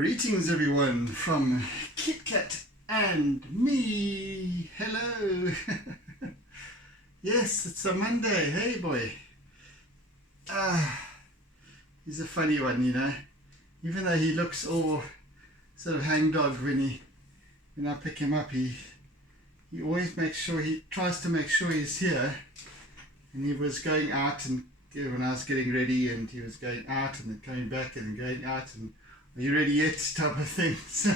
Greetings everyone from Kit Kat and me. Hello. Yes, it's a Monday. Hey boy. He's a funny one, you know. Even though he looks all sort of hangdog when I pick him up, he always makes sure, he tries to make sure he's here. And he was going out, and when I was getting ready, and he was going out and then coming back and then going out and, are you ready yet, type of thing. So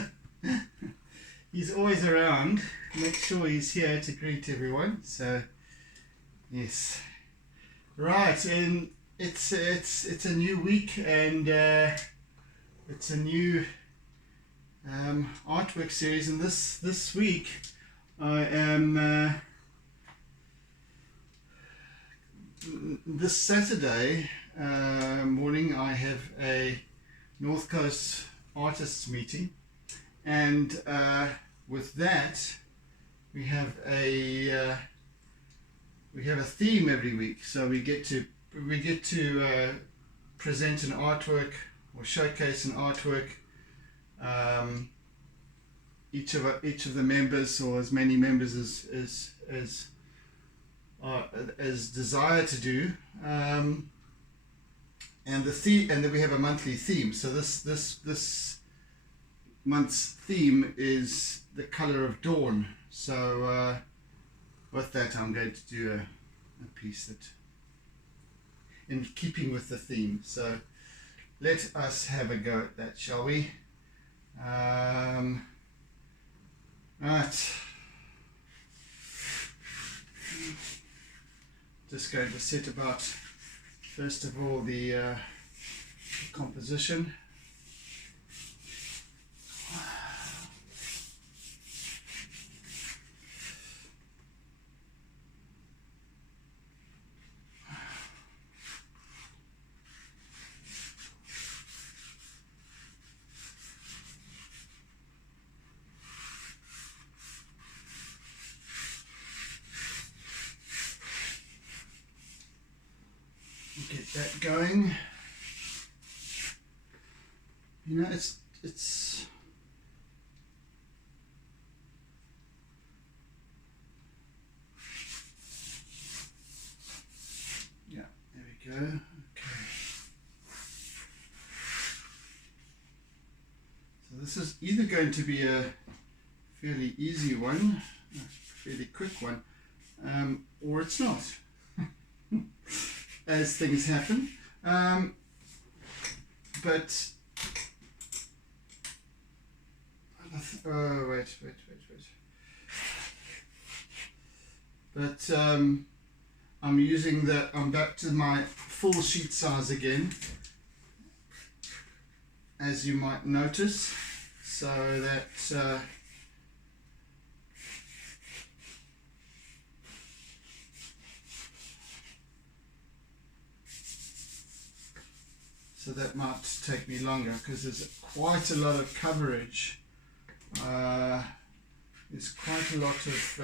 he's always around. Make sure he's here to greet everyone. So yes, right, and it's a new week, and it's a new artwork series. And this week I am this Saturday morning I have a North Coast artists meeting, and with that we have a theme every week. So we get to present an artwork or showcase an artwork. Each of the members, or as many members as desire to do. And the theme, and then we have a monthly theme. So this month's theme is the color of dawn. So with that, I'm going to do a piece that in keeping with the theme. So let us have a go at that, shall we? Right. Just going to set about, first of all, the composition. Get that going. You know, it's yeah, there we go. Okay. So this is either going to be a fairly easy one, a fairly quick one, or it's not. As things happen, but wait. But I'm back to my full sheet size again, as you might notice, so that so that might take me longer, because there's quite a lot of coverage. There's quite a lot of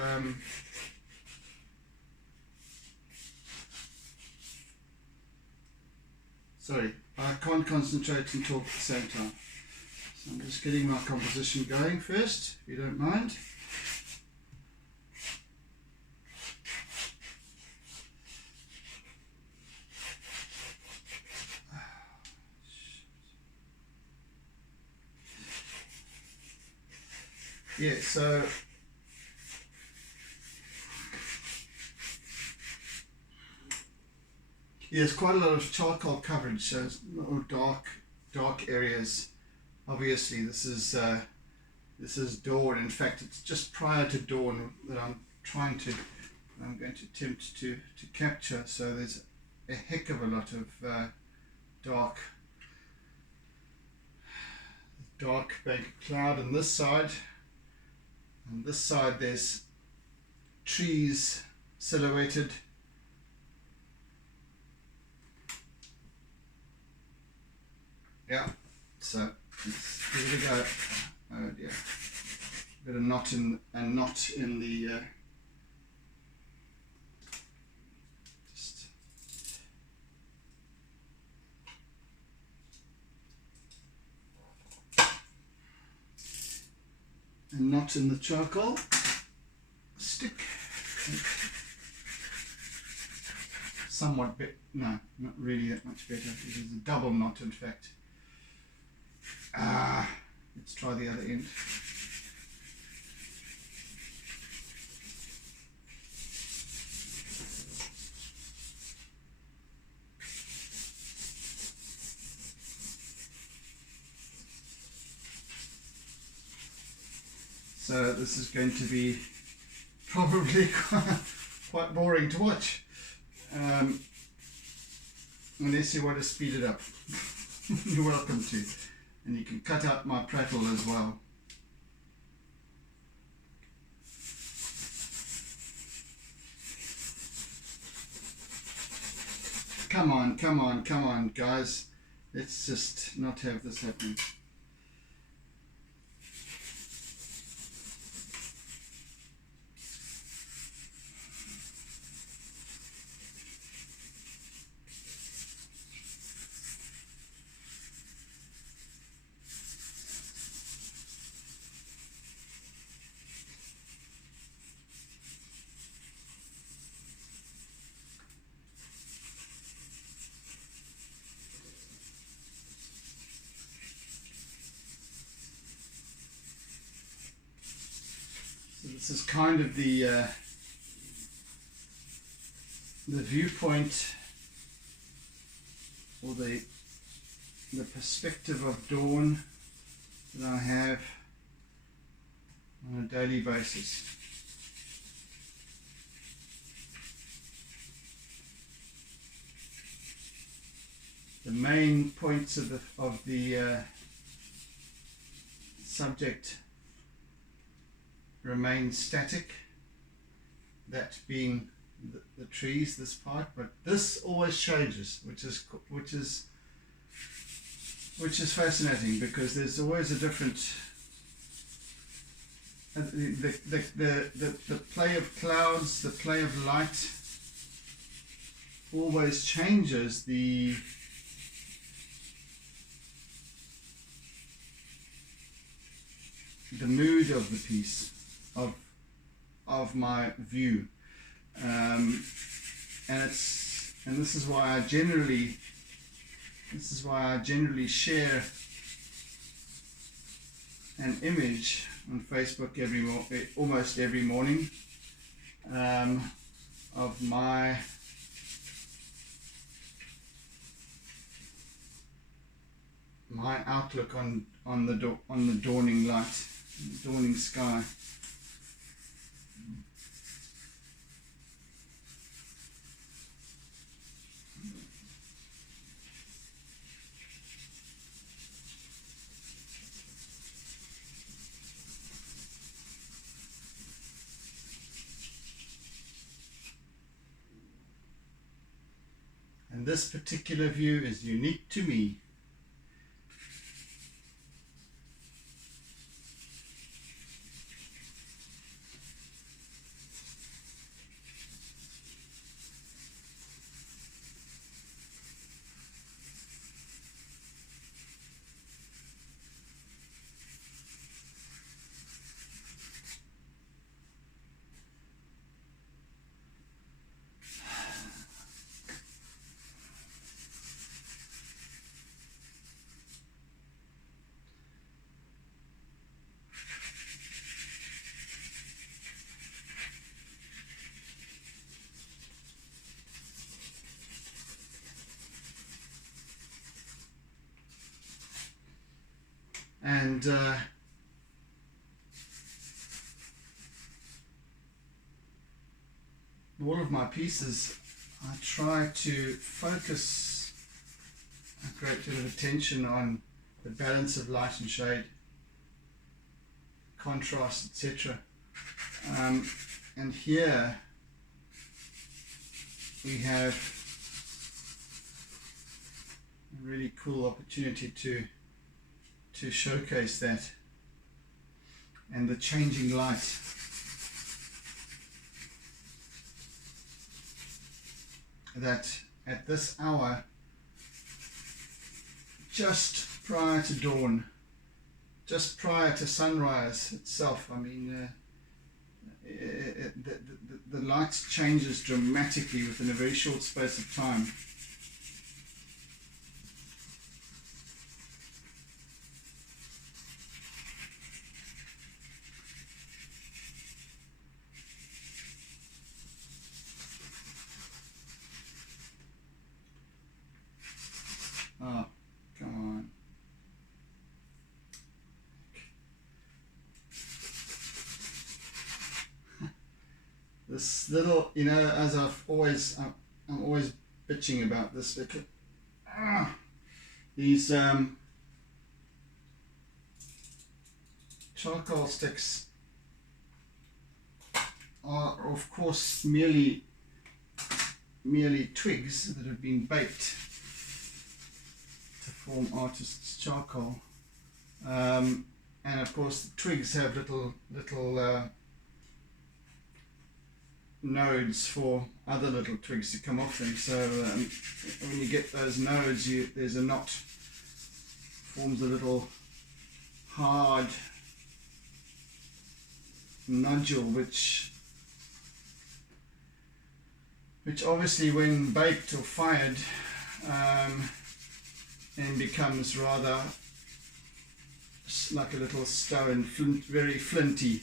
sorry, I can't concentrate and talk at the same time. So I'm just getting my composition going first, if you don't mind. Yeah, so there's quite a lot of charcoal coverage, so it's dark areas. Obviously, this is dawn. In fact, it's just prior to dawn that I'm going to attempt to capture. So there's a heck of a lot of dark bank cloud on this side. On this side there's trees silhouetted. Yeah, so let's give it a go. Oh dear. Bit of knot in the just knot in the charcoal stick. Somewhat bit, no, not really that much better. It is a double knot, in fact. Let's try the other end. So this is going to be probably quite boring to watch, unless you want to speed it up. You're welcome to, and you can cut out my prattle as well. Come on, come on, come on, guys. Let's just not have this happening. This is kind of the viewpoint, or the perspective of dawn that I have on a daily basis. The main points of the subject remain static, that being the trees, this part, but this always changes, which is fascinating, because there's always a different the play of clouds, the play of light always changes the mood of the piece, of my view, and this is why I generally share an image on Facebook almost every morning, of my outlook on the dawning light, the dawning sky. And this particular view is unique to me. And all of my pieces, I try to focus a great deal of attention on the balance of light and shade, contrast, etc. And here we have a really cool opportunity to showcase that, and the changing light. That at this hour, just prior to dawn, just prior to sunrise itself. I mean, the light changes dramatically within a very short space of time. Oh, come on. This little, you know, as I'm always bitching about this little, these charcoal sticks are of course merely twigs that have been baked to form artist's charcoal, and of course the twigs have little nodes for other little twigs to come off them. So when you get those nodes, there's a knot, forms a little hard nodule, which obviously when baked or fired and becomes rather like a little stone, very flinty,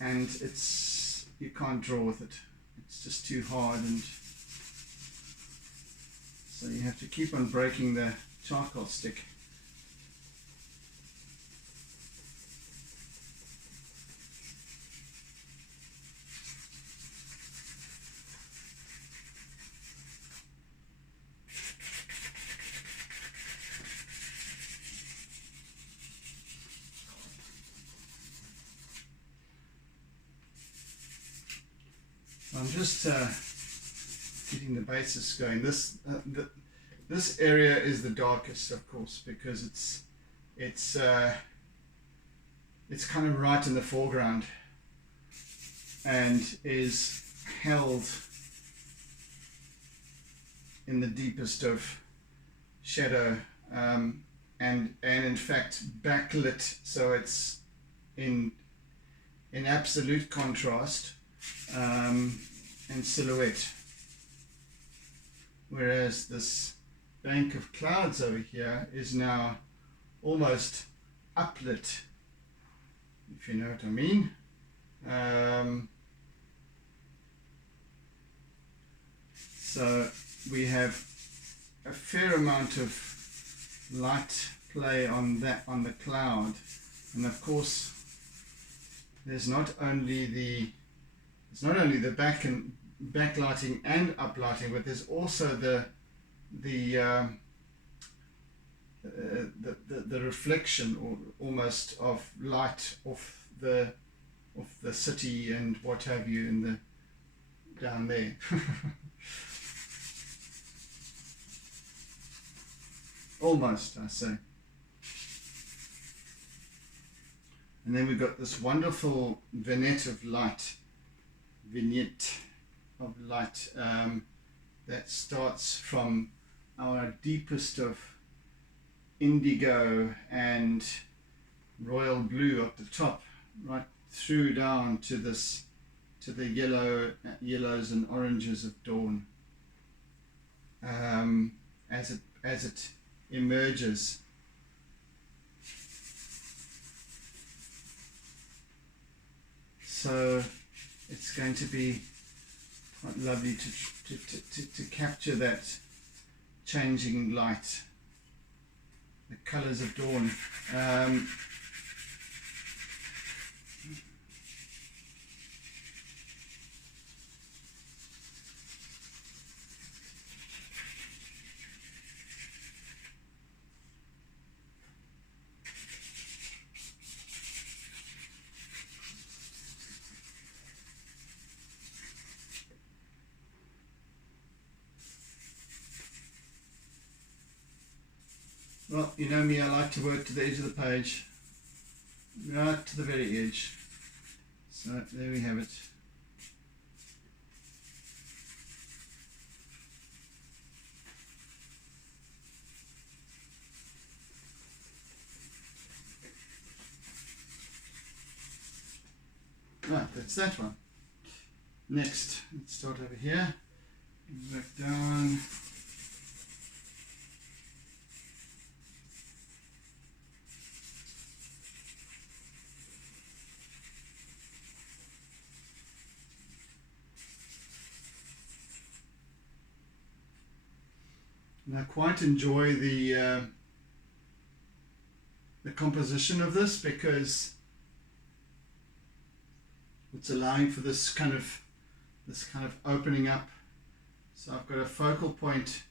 and you can't draw with it. It's just too hard, and so you have to keep on breaking the charcoal stick. I'm just getting the basis going. This area is the darkest, of course, because it's kind of right in the foreground and is held in the deepest of shadow, and in fact backlit, so it's in absolute contrast and silhouette, whereas this bank of clouds over here is now almost uplit, if you know what I mean. So we have a fair amount of light play on the cloud, and of course there's not only the backlighting and uplighting, but there's also the reflection, or almost, of light off the city and what have you down there. Almost, I say. And then we've got this wonderful vignette of light that starts from our deepest of indigo and royal blue at the top, right through down to the yellows and oranges of dawn, as it emerges. So it's going to be quite lovely to capture that changing light, the colours of dawn. Well, you know me, I like to work to the edge of the page, right to the very edge. So there we have it. Right, that's that one. Next, let's start over here. Back down. And I quite enjoy the composition of this, because it's allowing for this kind of opening up. So I've got a focal point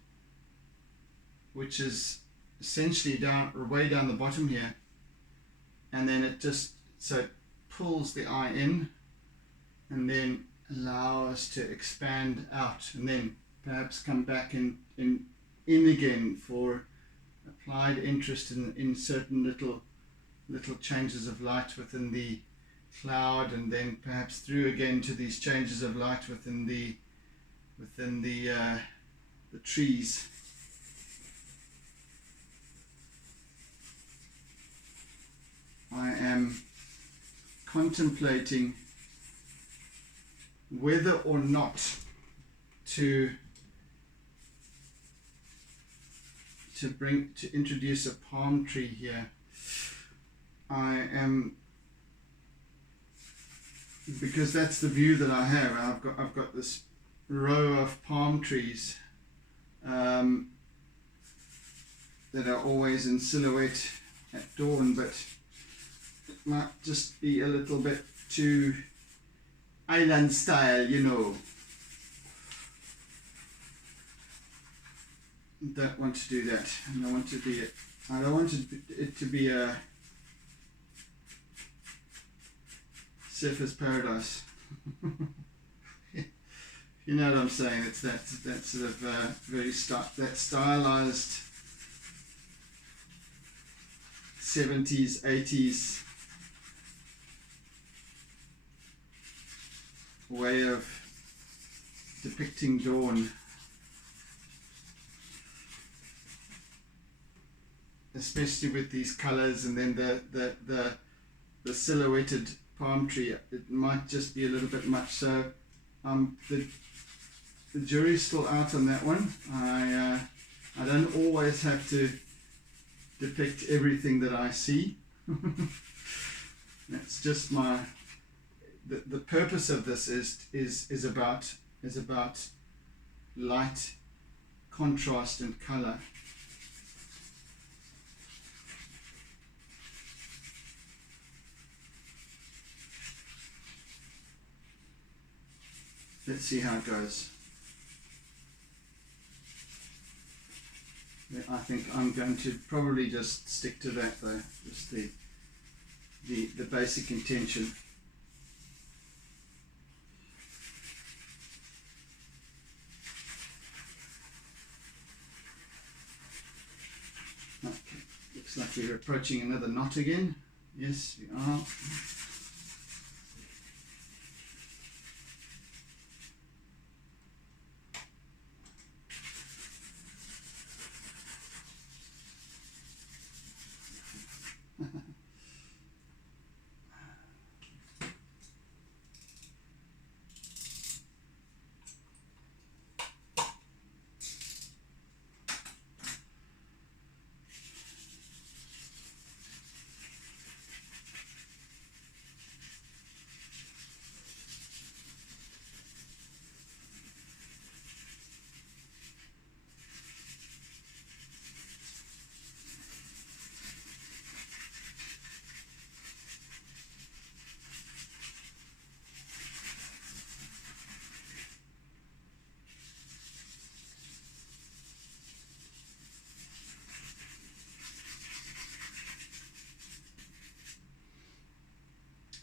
which is essentially way down the bottom here, and then it pulls the eye in and then allows to expand out, and then perhaps come back in again for applied interest in certain little changes of light within the cloud, and then perhaps through again to these changes of light within the trees. I am contemplating whether or not to introduce a palm tree here. Because that's the view that I have. I've got this row of palm trees that are always in silhouette at dawn, but it might just be a little bit too island style, you know. Don't want to do that. I don't want it to be a surfer's paradise. You know what I'm saying? It's that sort of that stylized 70s, 80s way of depicting dawn. Especially with these colors, and then the silhouetted palm tree, it might just be a little bit much. So the jury's still out on that one. I don't always have to depict everything that I see. That's just the purpose of this is about light, contrast, and color. Let's see how it goes. I think I'm going to probably just stick to that though, just the basic intention. Okay, looks like we're approaching another knot again. Yes, we are.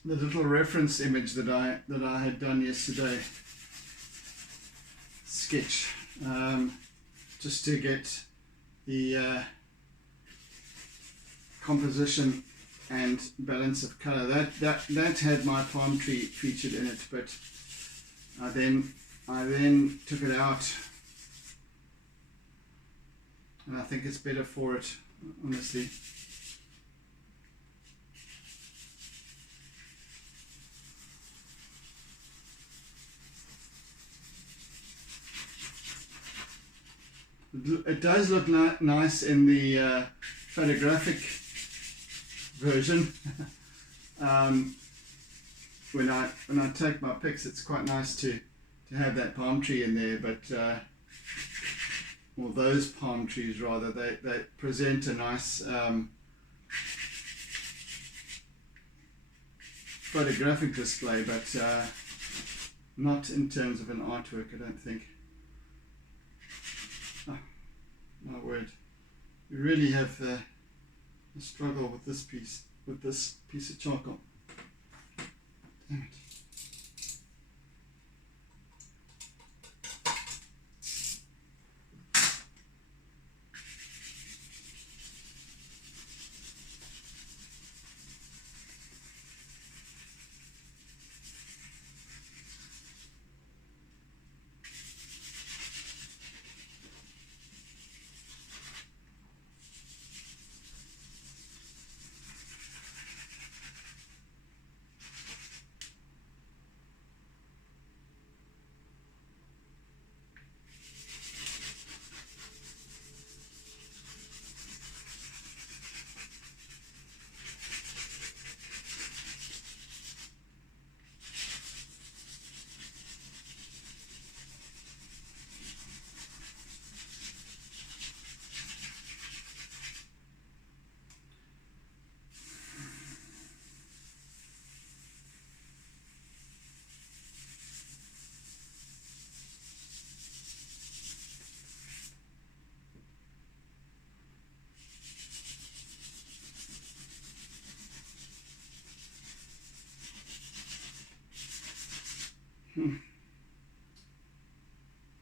The little reference image that I had done yesterday, sketch, just to get the composition and balance of color. That had my palm tree featured in it, but I then took it out, and I think it's better for it, honestly. It does look nice in the photographic version. When I take my pics, it's quite nice to have that palm tree in there, but or those palm trees rather, they present a nice photographic display, but not in terms of an artwork, I don't think. Oh, my word, we really have a struggle with this piece of charcoal. Damn it.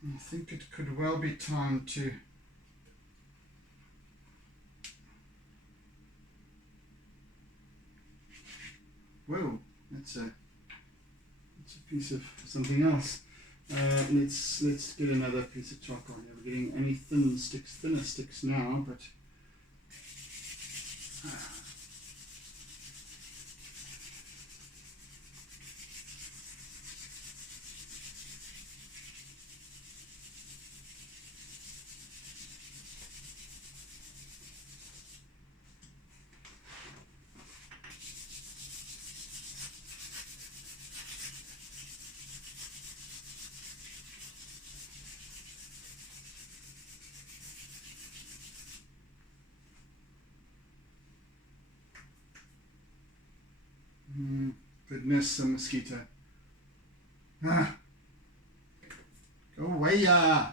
I think it could well be time to whoa, that's a piece of something else. Let's get another piece of charcoal here. We're getting any thinner sticks now, but goodness, a mosquito. Ah, go away, ya!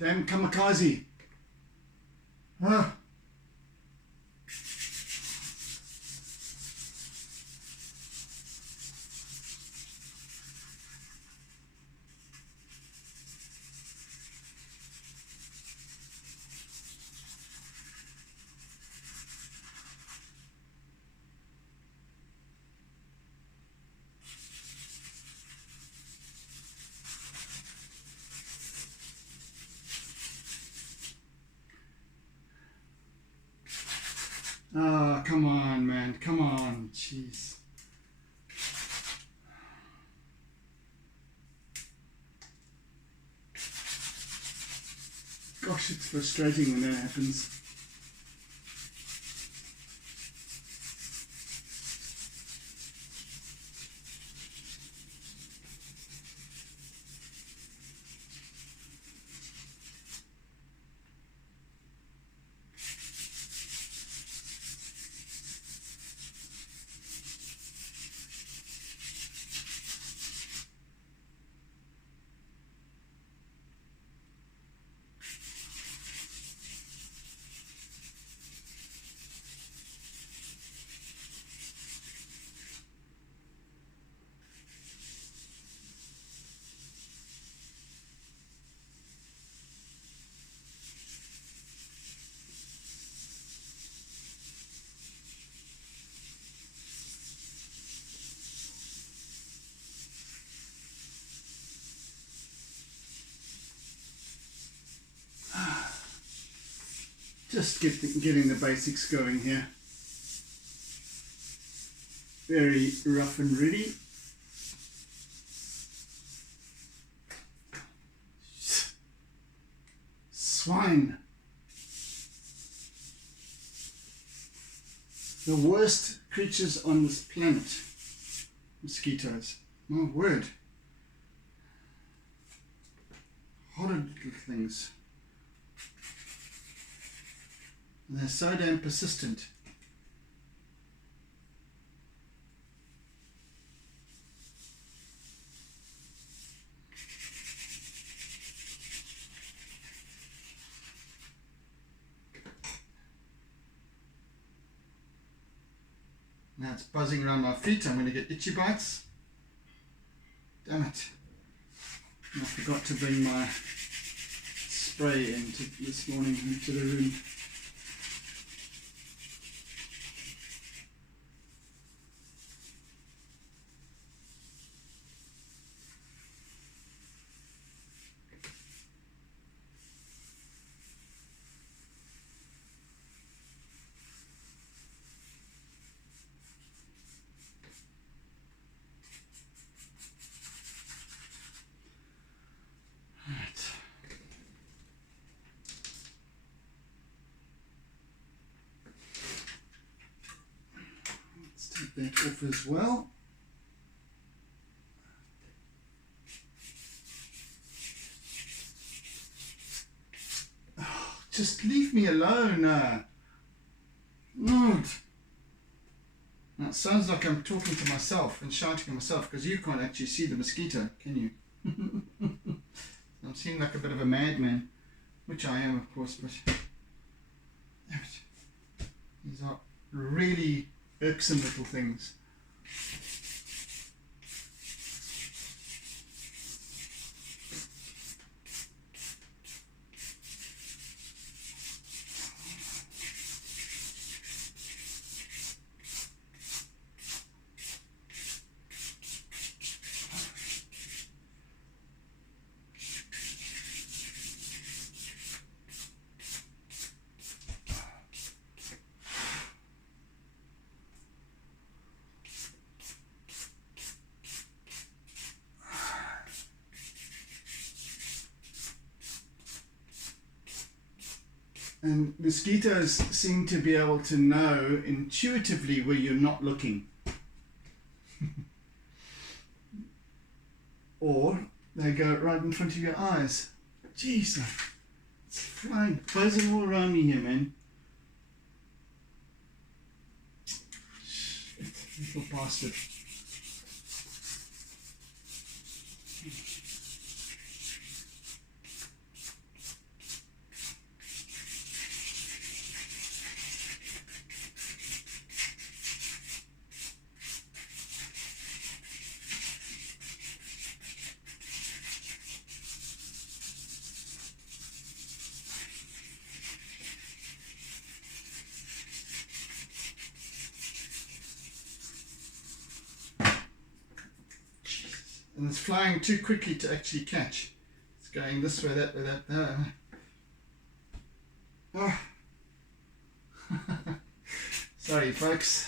Damn kamikaze. Ah. Oh, come on, man. Come on. Jeez. Gosh, it's frustrating when that happens. Just getting the basics going here. Very rough and ready. Swine. The worst creatures on this planet. Mosquitoes. My word. Horrid little things. And they're so damn persistent. Now it's buzzing around my feet. I'm going to get itchy bites. Damn it. And I forgot to bring my spray this morning into the room. That off as well. Oh, just leave me alone. Now it sounds like I'm talking to myself and shouting at myself because you can't actually see the mosquito, can you? I'm seeming like a bit of a madman, which I am, of course, but these are really irksome little things. And mosquitoes seem to be able to know intuitively where you're not looking. Or they go right in front of your eyes. Jeez, it's flying, buzzing all around me here, man. Shit, little bastard. And it's flying too quickly to actually catch. It's going this way, that way, that. Oh. Sorry, folks.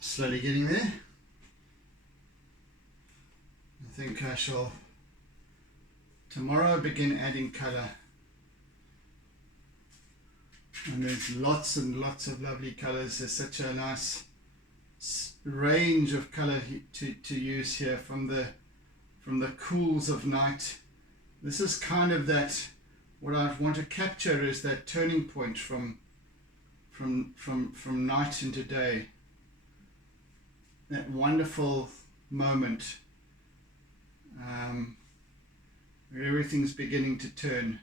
Slowly getting there. think I shall tomorrow begin adding color. And there's lots and lots of lovely colors. There's such a nice range of color to use here, from the cools of night. This is kind of that, what I want to capture is that turning point from night into day. That wonderful moment where everything's beginning to turn.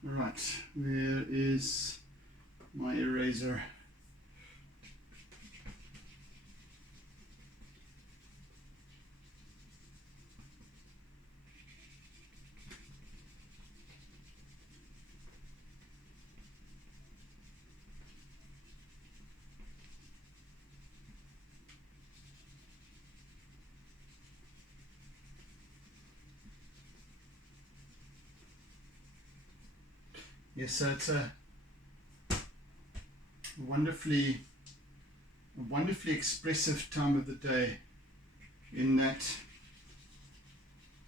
Right, where is my eraser? Yes, so it's a wonderfully expressive time of the day, in that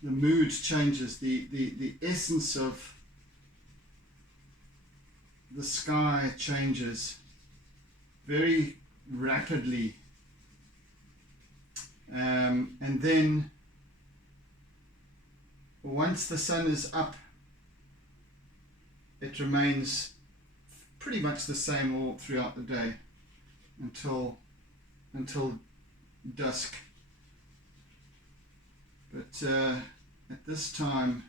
the mood changes, the essence of the sky changes very rapidly, and then once the sun is up, it remains pretty much the same all throughout the day until dusk. But at this time,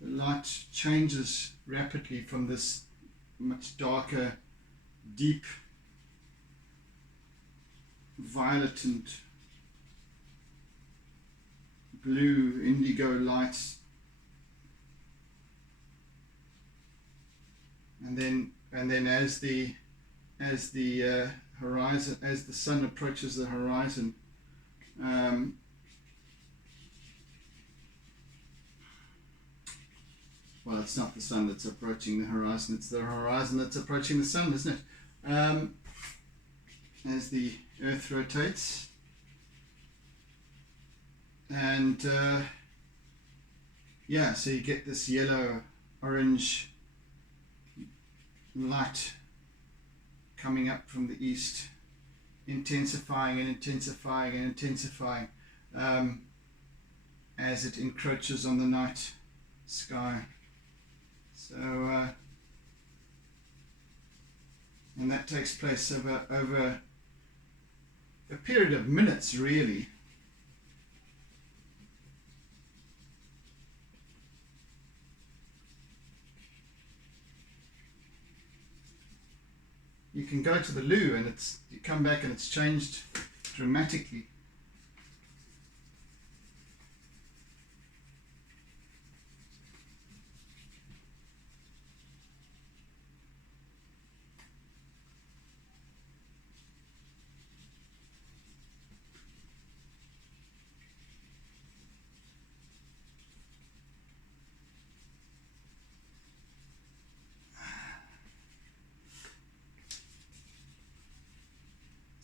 the light changes rapidly from this much darker, deep violet and blue indigo light, and then as the horizon, as the sun approaches the horizon, well, it's not the sun that's approaching the horizon, it's the horizon that's approaching the sun, isn't it? As the earth rotates, and yeah, so you get this yellow orange light coming up from the east, intensifying and intensifying and intensifying as it encroaches on the night sky. So and that takes place over a period of minutes, really. You can go to the loo and you come back and it's changed dramatically.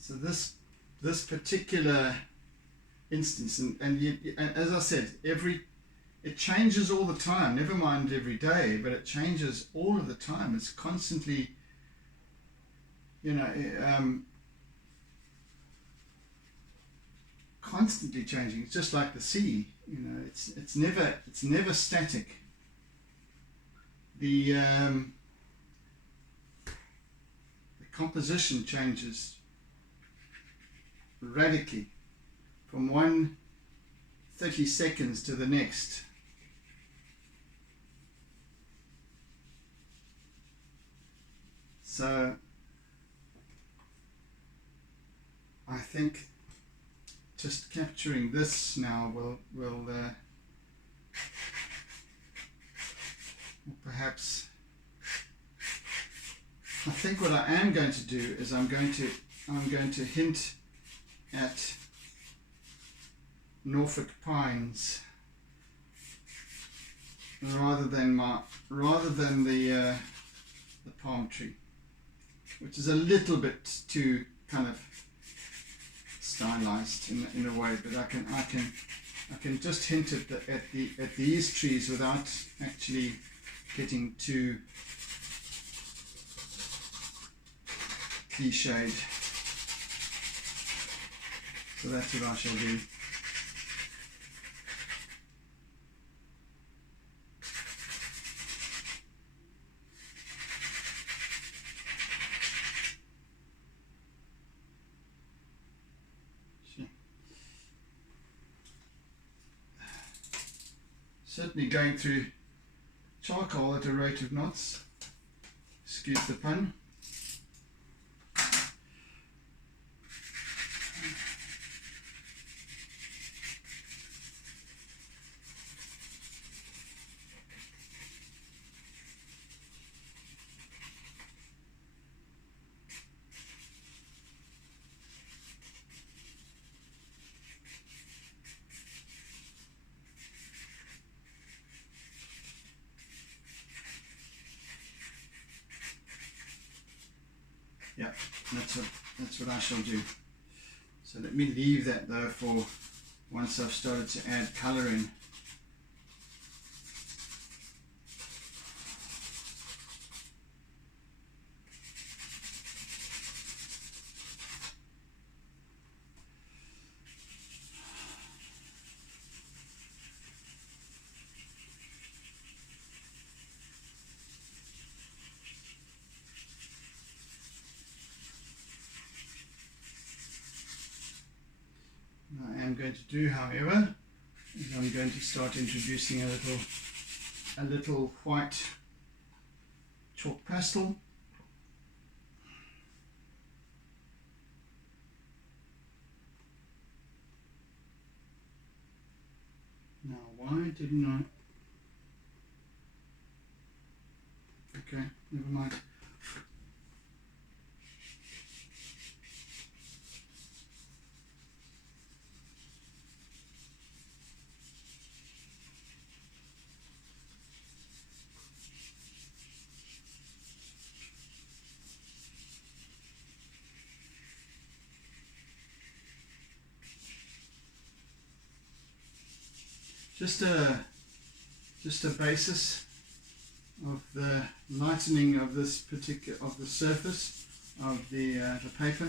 So this particular instance, and as I said, it changes all the time. Never mind every day, but it changes all of the time. It's constantly, constantly changing. It's just like the sea. It's never static. The composition changes radically from one 30 seconds to the next. So I think just capturing this now will perhaps, I think what I am going to do is I'm going to hint at Norfolk pines rather than the palm tree, which is a little bit too kind of stylized in a way, but I can just hint at these trees without actually getting too cliched. So that's what I shall do. Certainly going through charcoal at a rate of knots. Excuse the pun. Yeah, that's what I shall do. So let me leave that though for once I've started to add colour in. Going to do, however, is I'm going to start introducing a little white chalk pastel. Why didn't I? Okay, never mind. Just a basis of the lightening of this particular of the surface of the paper.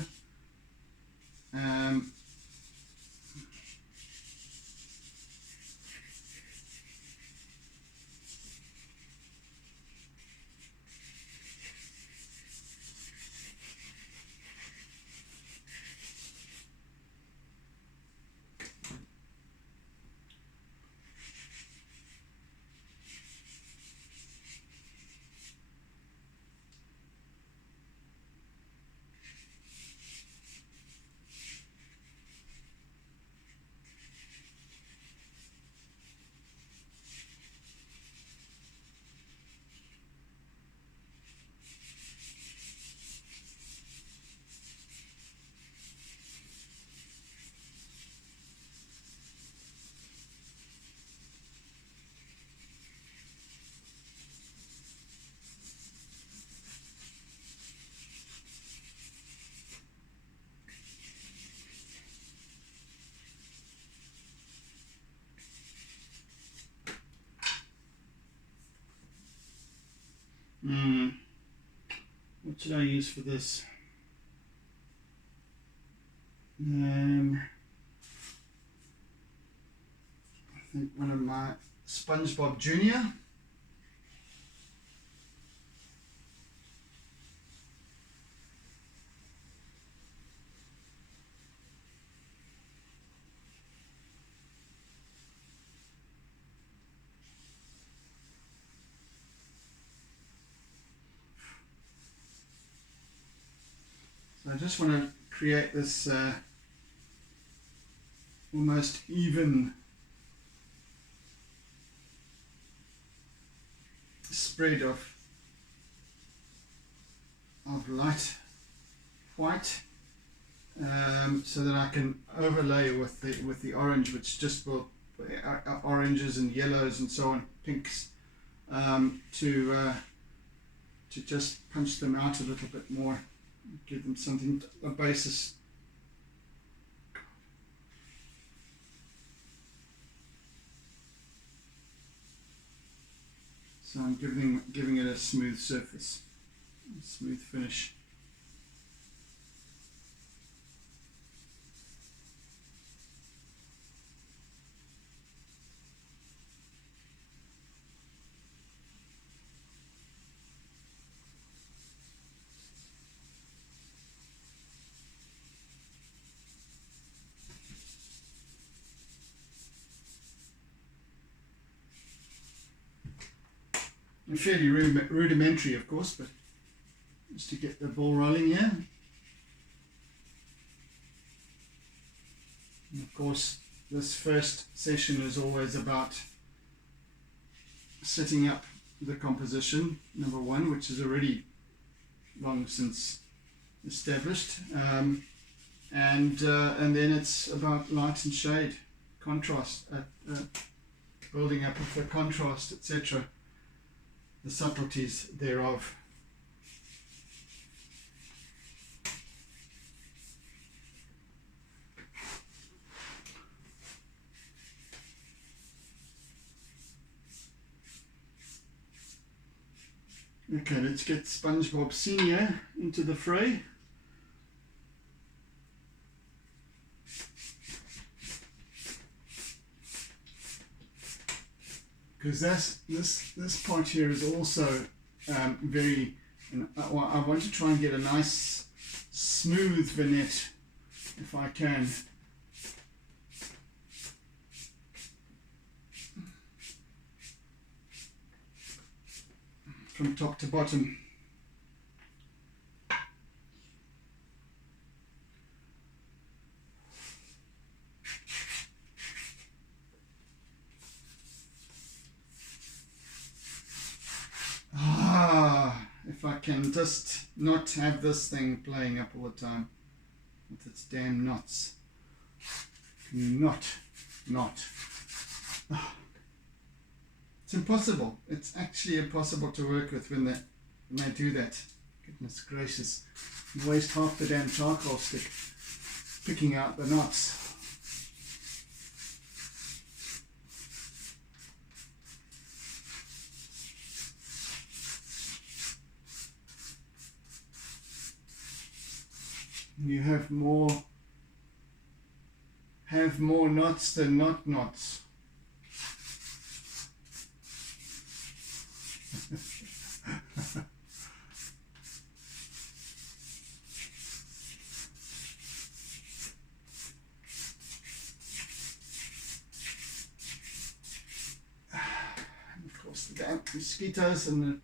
What should I use for this? I think one of my SpongeBob Junior. So I just want to create this almost even spread of light white, so that I can overlay with the orange, which just will oranges and yellows and so on, pinks, to just punch them out a little bit more, give them something, a basis. So I'm giving it a smooth surface, a smooth finish. And fairly rudimentary, of course, but just to get the ball rolling here. And of course, this first session is always about setting up the composition, number one, which is already long since established, and then it's about light and shade, contrast, building up of the contrast, etc., the subtleties thereof. Okay, let's get SpongeBob Senior into the fray. Because this part here is also very, I want to try and get a nice smooth vignette if I can. From top to bottom. If I can just not have this thing playing up all the time with its damn knots. Not. Oh. It's impossible. It's actually impossible to work with when they do that. Goodness gracious. You waste half the damn charcoal stick picking out the knots. You have more knots than not knots. And of course the damn mosquitoes and the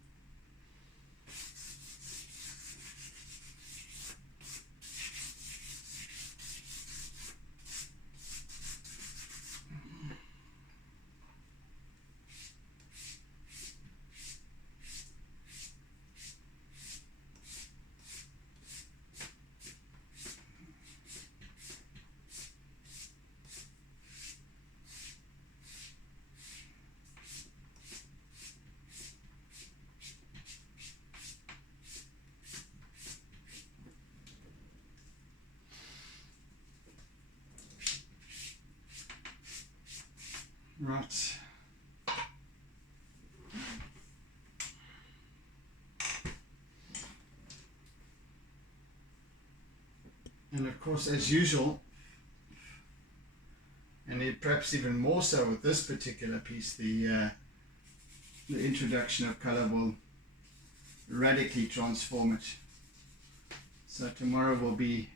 right. And of course, as usual, and perhaps even more so with this particular piece, the introduction of color will radically transform it. So tomorrow will be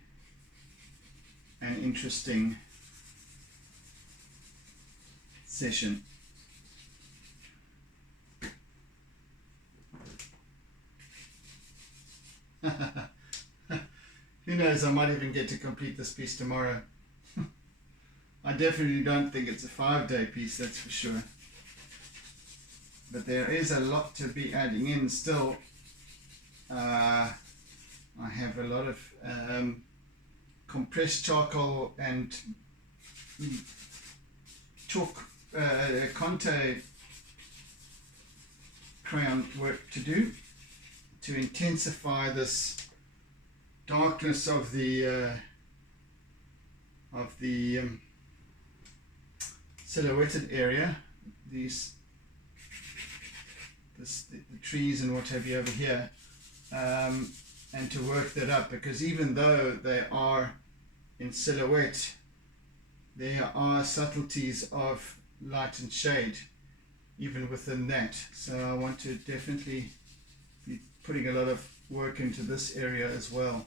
an interesting session. Who knows, I might even get to complete this piece tomorrow. I definitely don't think it's a 5-day piece, that's for sure. But there is a lot to be adding in still. I have a lot of compressed charcoal and chalk Conte crayon work to do to intensify this darkness of the silhouetted area, the trees and what have you over here, and to work that up, because even though they are in silhouette, there are subtleties of light and shade even within that. So I want to definitely be putting a lot of work into this area as well.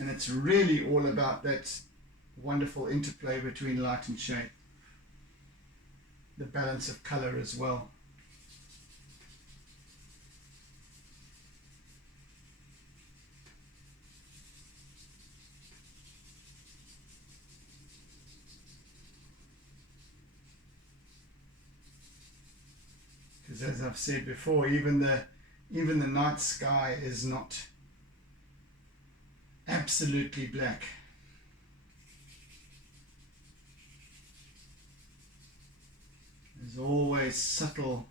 And it's really all about that wonderful interplay between light and shade, the balance of color as well. Because as I've said before, even the night sky is not absolutely black. There's always subtle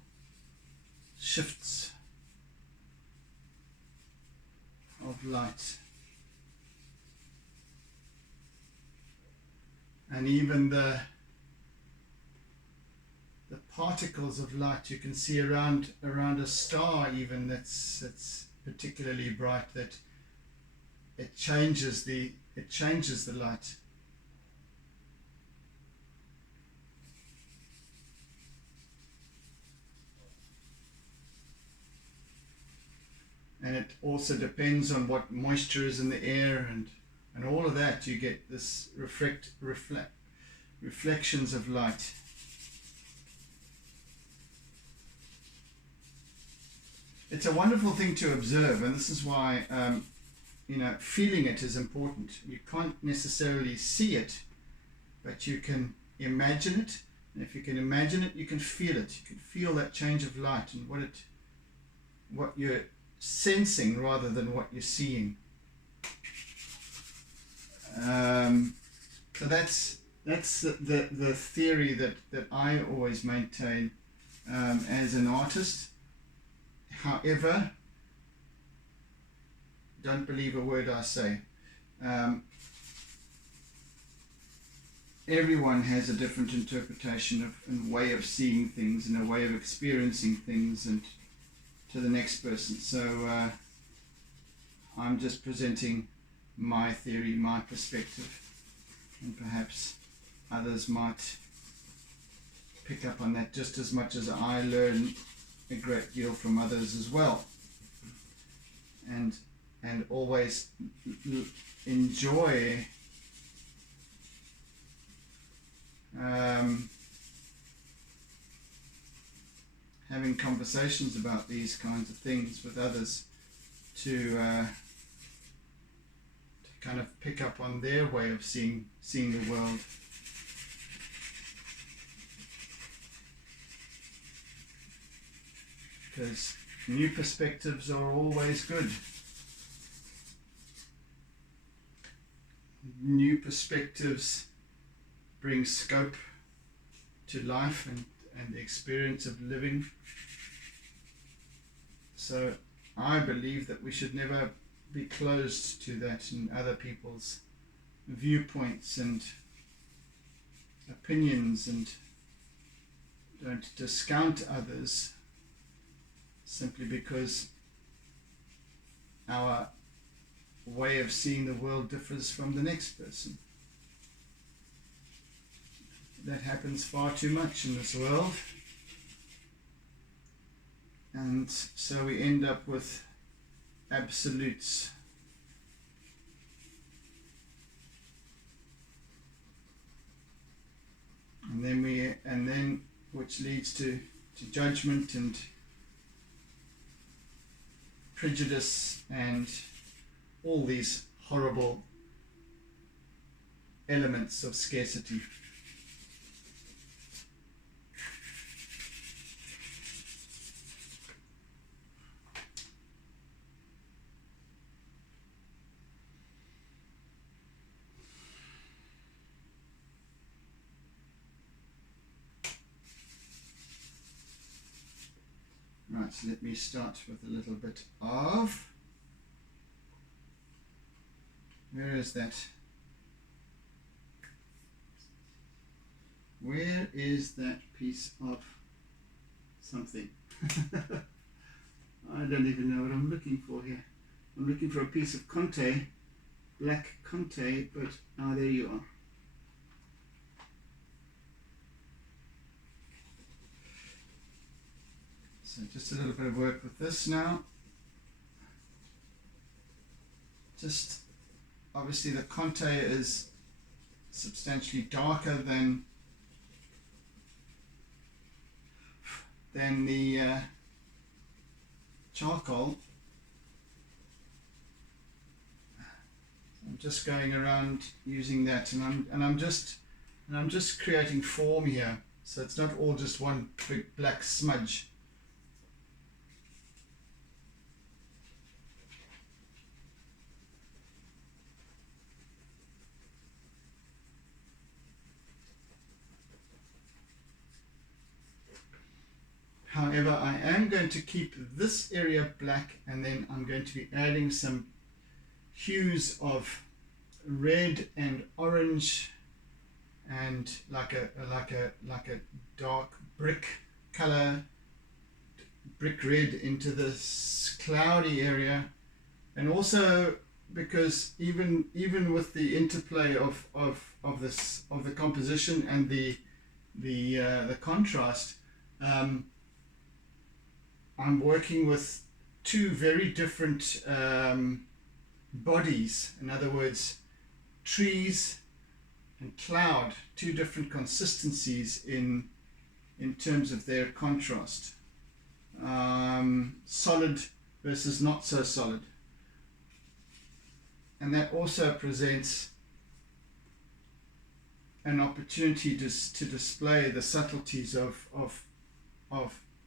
shifts of light. And even the particles of light you can see around a star even that's particularly bright, that it changes the light. And it also depends on what moisture is in the air and all of that. You get this reflections of light. It's a wonderful thing to observe, and this is why feeling it is important. You can't necessarily see it, but you can imagine it, And if you can imagine it, you can feel it. You can feel that change of light and what you're sensing rather than what you're seeing. So that's the theory that I always maintain as an artist. However, don't believe a word I say. Everyone has a different interpretation and way of seeing things and a way of experiencing things and to the next person. So I'm just presenting my theory, my perspective, and perhaps others might pick up on that just as much as I learn a great deal from others as well. And always enjoy having conversations about these kinds of things with others to kind of pick up on their way of seeing the world. Because new perspectives are always good. New perspectives bring scope to life and the experience of living. So I believe that we should never be closed to that and other people's viewpoints and opinions, and don't discount others simply because our way of seeing the world differs from the next person. That happens far too much in this world, and so we end up with absolutes. And then which leads to judgment and prejudice and all these horrible elements of scarcity. Right, so let me start with a little bit of, where is that? Where is that piece of something? I don't even know what I'm looking for here. I'm looking for a piece of Conte, black Conte, but there you are. So just a little bit of work with this now. Just obviously the Conte is substantially darker than the charcoal. I'm just going around using that, and I'm just creating form here, so it's not all just one big black smudge. However, I am going to keep this area black, and then I'm going to be adding some hues of red and orange and like a dark brick color, brick red into this cloudy area. And also because even with the interplay of the composition and the contrast, I'm working with two very different bodies. In other words, trees and cloud, two different consistencies in terms of their contrast. Solid versus not so solid. And that also presents an opportunity to display the subtleties of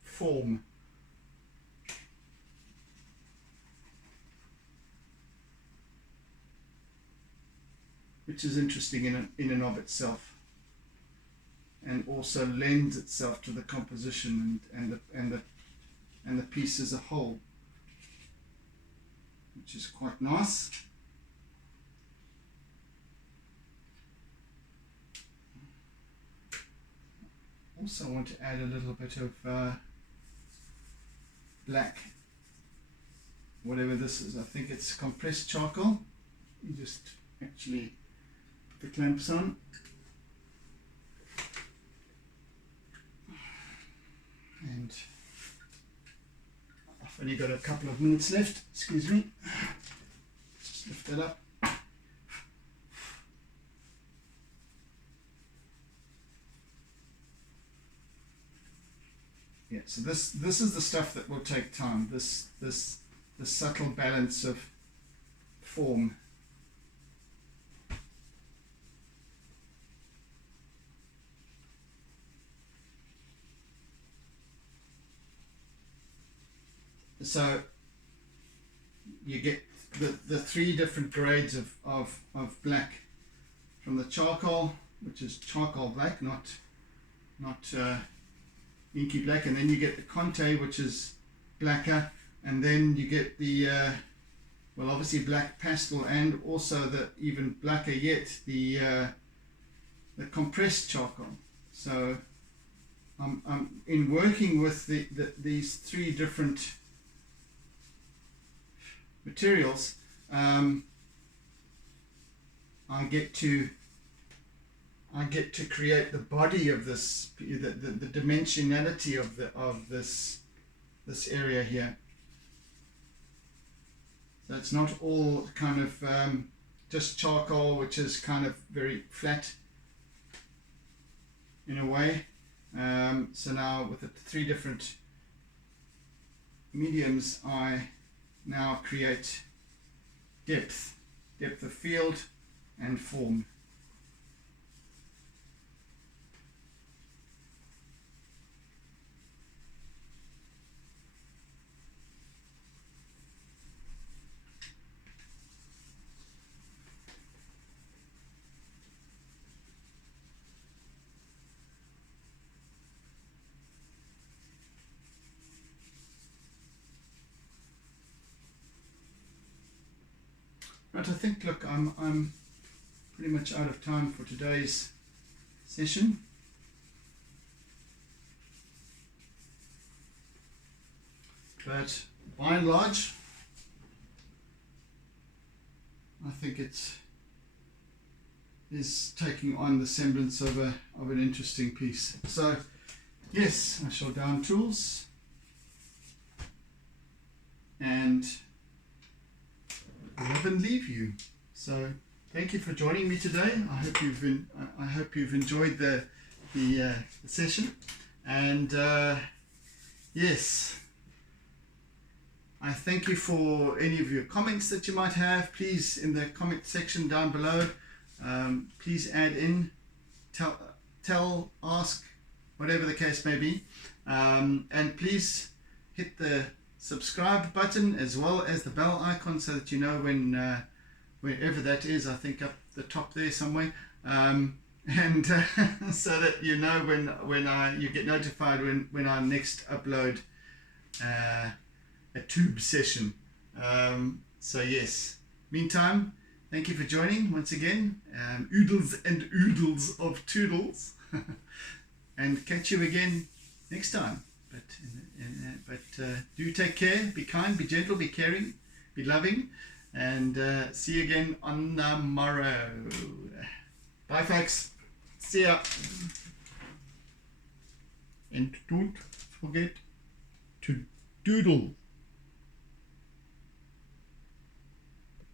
form. Which is interesting in and of itself, and also lends itself to the composition and the piece as a whole, which is quite nice. Also, I want to add a little bit of black, whatever this is. I think it's compressed charcoal. You just actually the clamps on. And I've only got a couple of minutes left, excuse me. Just lift that up. Yeah, so this is the stuff that will take time, this subtle balance of form. So you get the three different grades of black, from the charcoal, which is charcoal black, not inky black, and then you get the Conte, which is blacker, and then you get the well, obviously black pastel, and also the even blacker yet, the compressed charcoal. So I'm in working with these three different materials, I get to create the body of this, the dimensionality of this area here. So it's not all kind of just charcoal, which is kind of very flat in a way. So now with the three different mediums, I now create depth of field and form. Right, I think, look, I'm pretty much out of time for today's session. But by and large, I think it is taking on the semblance of an interesting piece. So, yes, I shall down tools and love and leave you. So thank you for joining me today. I hope you've enjoyed the session, and yes, I thank you for any of your comments that you might have. Please, in the comment section down below, please add in, tell, ask, whatever the case may be, and please hit the subscribe button as well as the bell icon, so that you know when wherever that is, I think up the top there somewhere, and so that you know when you get notified when I next upload a tube session. So yes, meantime, thank you for joining once again, oodles and oodles of toodles, and catch you again next time. But do take care, be kind, be gentle, be caring, be loving, and see you again on the morrow. Bye folks, see ya, and don't forget to doodle.